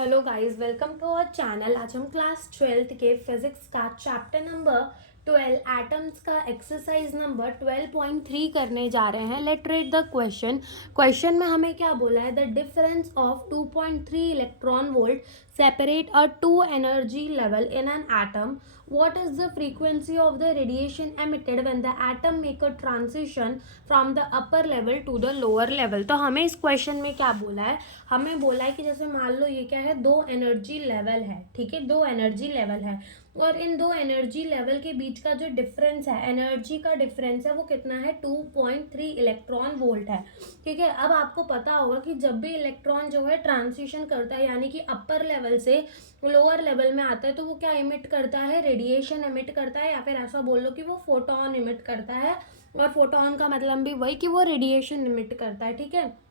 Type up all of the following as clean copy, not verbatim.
Hello guys, welcome to our channel. आज हम class 12th के फिजिक्स का चैप्टर नंबर 12 एटम्स का एक्सरसाइज नंबर 12.3 करने जा रहे हैं। लेट रीड द क्वेश्चन में हमें क्या बोला है? The difference of 2.3 electron volt separate a two energy level in an atom. What is the frequency of the radiation emitted when the atom make a transition from the upper level to the lower level? तो हमें इस question में क्या बोला है? हमें बोला है कि जैसे मान लो ये क्या है, दो एनर्जी लेवल है, ठीक है, दो एनर्जी लेवल है और इन दो एनर्जी लेवल के बीच का जो डिफरेंस है, एनर्जी का डिफरेंस है, वो कितना है? 2.3 इलेक्ट्रॉन वोल्ट है, ठीक है। अब आपको पता होगा कि जब भी इलेक्ट्रॉन जो है ट्रांजिशन करता है, यानी कि अपर लेवल से लोअर लेवल में आता है, तो वो क्या इमिट करता है? रेडिएशन इमिट करता है, या फिर ऐसा बोल लो कि वो फोटोन इमिट करता है। और फोटोन का मतलब भी वही कि वो रेडिएशन इमिट करता है, ठीक है।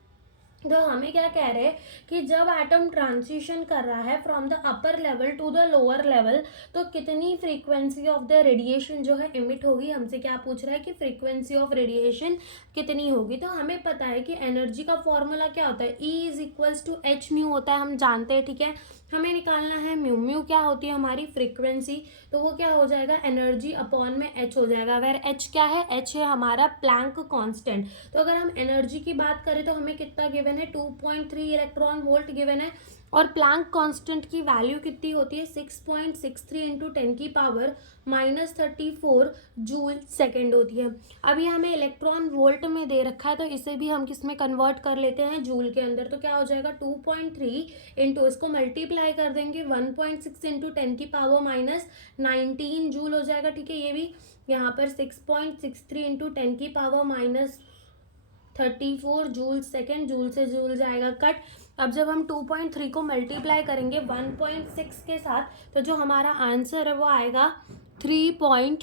तो हमें क्या कह रहे हैं कि जब एटम ट्रांजिशन कर रहा है from the upper level to the lower level, तो कितनी फ्रीक्वेंसी ऑफ द रेडिएशन जो है इमिट होगी। हमसे क्या पूछ रहा है कि फ्रीक्वेंसी ऑफ रेडिएशन कितनी होगी। तो हमें पता है कि एनर्जी का फॉर्मूला क्या होता है? E is equals to H mu होता है, हम जानते हैं, ठीक है। हमें निकालना है म्यू। म्यू क्या होती है? हमारी फ्रीक्वेंसी। तो वो क्या हो जाएगा? एनर्जी अपॉन में एच हो जाएगा। वेर एच क्या है? एच है हमारा प्लैंक कांस्टेंट। तो अगर हम एनर्जी की बात करें तो हमें कितना गिवन है? 2.3 इलेक्ट्रॉन वोल्ट गिवन है। और प्लैंक कांस्टेंट की वैल्यू कितनी होती है? 6.63 इंटू 10 की पावर -34 जूल सेकेंड होती है। अब ये हमें इलेक्ट्रॉन वोल्ट में दे रखा है, तो इसे भी हम किस में कन्वर्ट कर लेते हैं? जूल के अंदर। तो क्या हो जाएगा? 2.3 इंटू इसको मल्टीप्लाई कर देंगे 1.6 इंटू 10 की पावर -19 जूल हो जाएगा, ठीक है। ये भी यहाँ पर 6.63 इंटू 10 की पावर -34 जूल सेकेंड। जूल से जूल जाएगा कट। अब जब हम 2.3 को मल्टीप्लाई करेंगे 1.6 के साथ, तो जो हमारा आंसर है वो आएगा 3.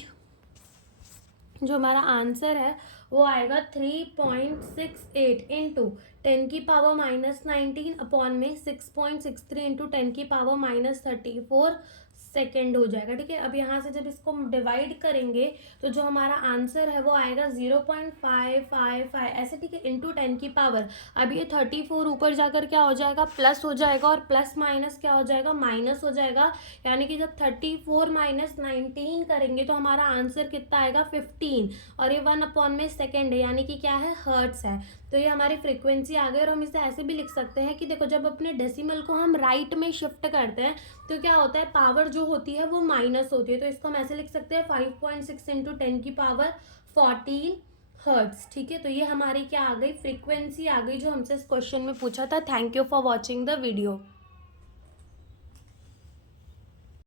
जो हमारा आंसर है वो आएगा 3.68 इंटू 10 की पावर -19 अपॉन में 6.63 इंटू 10 की पावर -34 सेकेंड हो जाएगा, ठीक है। अब यहाँ से जब इसको डिवाइड करेंगे तो जो हमारा आंसर है वो आएगा 0.555 ऐसे, ठीक है, इंटू 10 की पावर। अब ये 34 ऊपर जाकर क्या हो जाएगा? प्लस हो जाएगा, और प्लस माइनस क्या हो जाएगा? माइनस हो जाएगा। यानी कि जब 34 -19 करेंगे तो हमारा आंसर कितना आएगा? 15। और ये 1 अपॉन में सेकेंड है, यानी कि क्या है? हर्ट्स है। तो ये हमारी फ्रीक्वेंसी आ गई। और हम इसे ऐसे भी लिख सकते हैं कि देखो, जब अपने डेसिमल को हम राइट में शिफ्ट करते हैं तो क्या होता है? पावर जो होती है वो माइनस होती है। तो इसको हम ऐसे लिख सकते हैं 5.6 इंटू 10 की पावर 14 हर्ट्स, ठीक है। तो ये हमारी क्या आ गई? फ्रीक्वेंसी आ गई, जो हमसे इस क्वेश्चन में पूछा था। Thank you for watching the video.